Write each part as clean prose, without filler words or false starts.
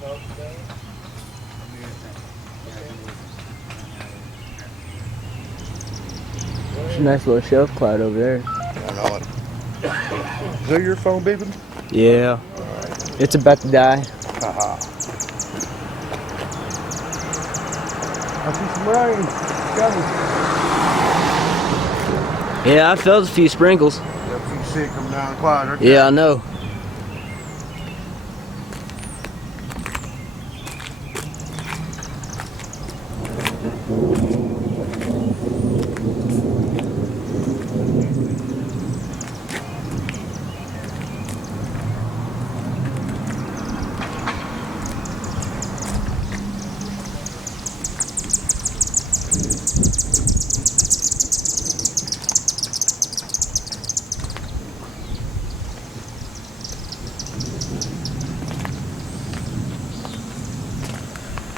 There's a nice little shelf cloud over there. I know it. Is that your phone beeping? Yeah. It's about to die. Haha. I see some rain coming. Yeah, I felt a few sprinkles. Yeah, if you see it coming down the cloud right Yeah, I know.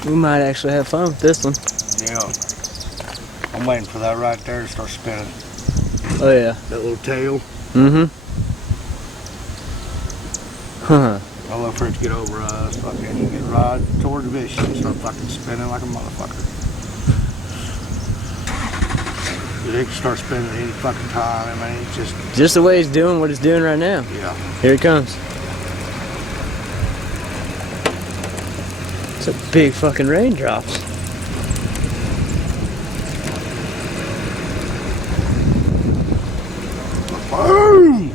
We might actually have fun with this one. Yeah. I'm waiting for that right there to start spinning. Oh yeah. That little tail. Mm-hmm. Huh. I'll look for it to get over us. Fucking get right toward the fish and start fucking spinning like a motherfucker. It can start spinning at any fucking time. I mean, it's just the way it's doing what it's doing right now. Yeah. Here it comes. It's a big fucking raindrops. Boom!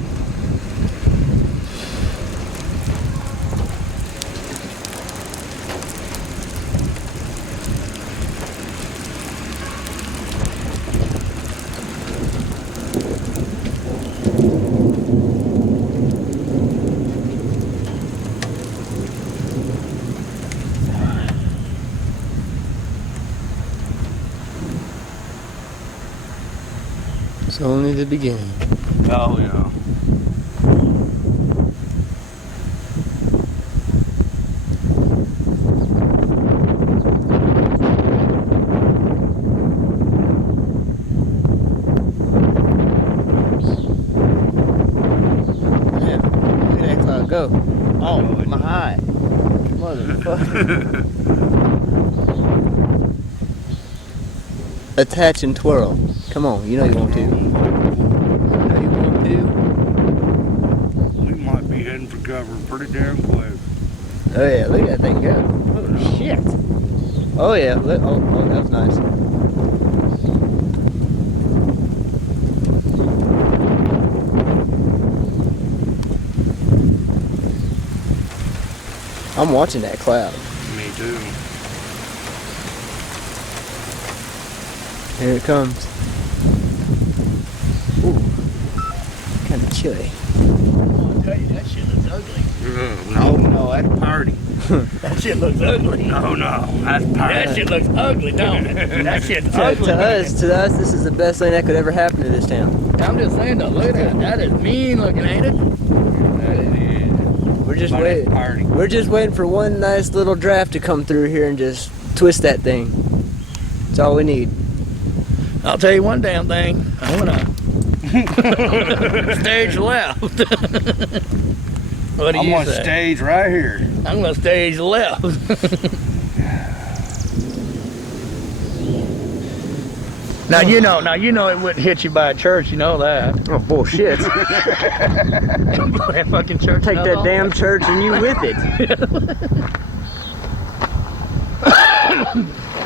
It's only the beginning. Oh, yeah. Man, look at that cloud go. Oh my. Motherfucker. Attach and twirl. Come on, you know you want to. You know you want to. We might be heading for cover pretty damn quick. Oh yeah, look at that thing go. Oh shit. Oh yeah, look, oh, that was nice. I'm watching that cloud. Me too. Here it comes. Ooh, kind of chilly. I'll tell you, that shit looks ugly. No, that's party. That shit looks ugly. No, that's party. That shit looks ugly, don't it? That shit's ugly. To us, this is the best thing that could ever happen to this town. I'm just saying though, look at that. That is mean looking, ain't it? That it is. We're just But waiting. it's party. We're just waiting for one nice little draft to come through here and just twist that thing. That's all we need. I'll tell you one damn thing. I'm gonna stage left. What do I'm you gonna say? stage right here. I'm gonna stage left. Now you know it wouldn't hit you by a church, you know that. Oh bullshit! Blow that fucking church. Take that damn church and you with it.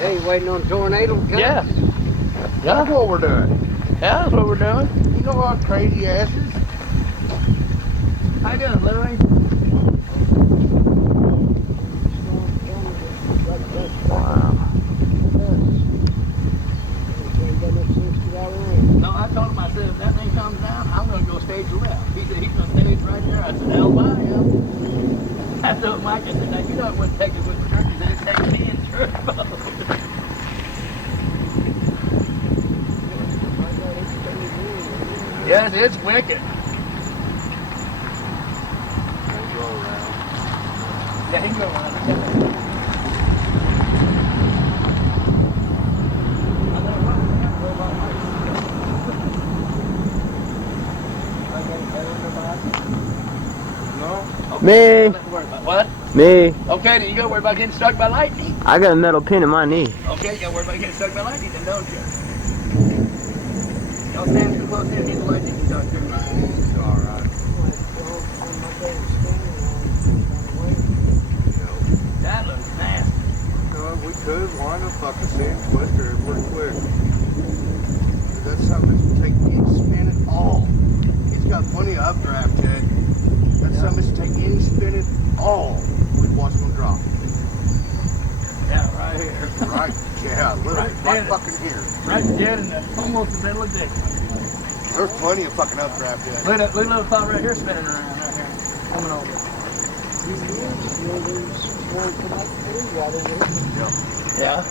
Hey, you waiting on a tornado to come? Yeah. That's what we're doing. Yeah, that's what we're doing. You know our crazy asses? How you doing, Louie? Wow. No, I told him, I said, if that thing comes down, I'm going to go stage left. He said, he's going to stage right there. I said, hell, bye, him. I told Mike, I said, now you know it wouldn't take us with the church. He said, it'd take me and church both. Yes, it's wicked. Yeah, he can go around. No? Me. What What? Me. Okay, then you gotta worry about getting struck by lightning. I got a metal pin in my knee. Okay, you gotta worry about getting struck by lightning then, don't you? Don't stand too close in and get the lightning, you don't you? It's alright. That looks nasty. We could wind up fucking sand twister pretty quick. That's something that's take it, spin it all. It's got plenty of updraft, Ted. That's something that's take in, spin it all. We'd watch them drop. Yeah, right here. Right? Yeah, look, Right right there. fucking here. Right dead in the almost the middle of Dixon. There's plenty of fucking updraft, Ted. Look at that little thought right here spinning around right here. Coming over. Yeah.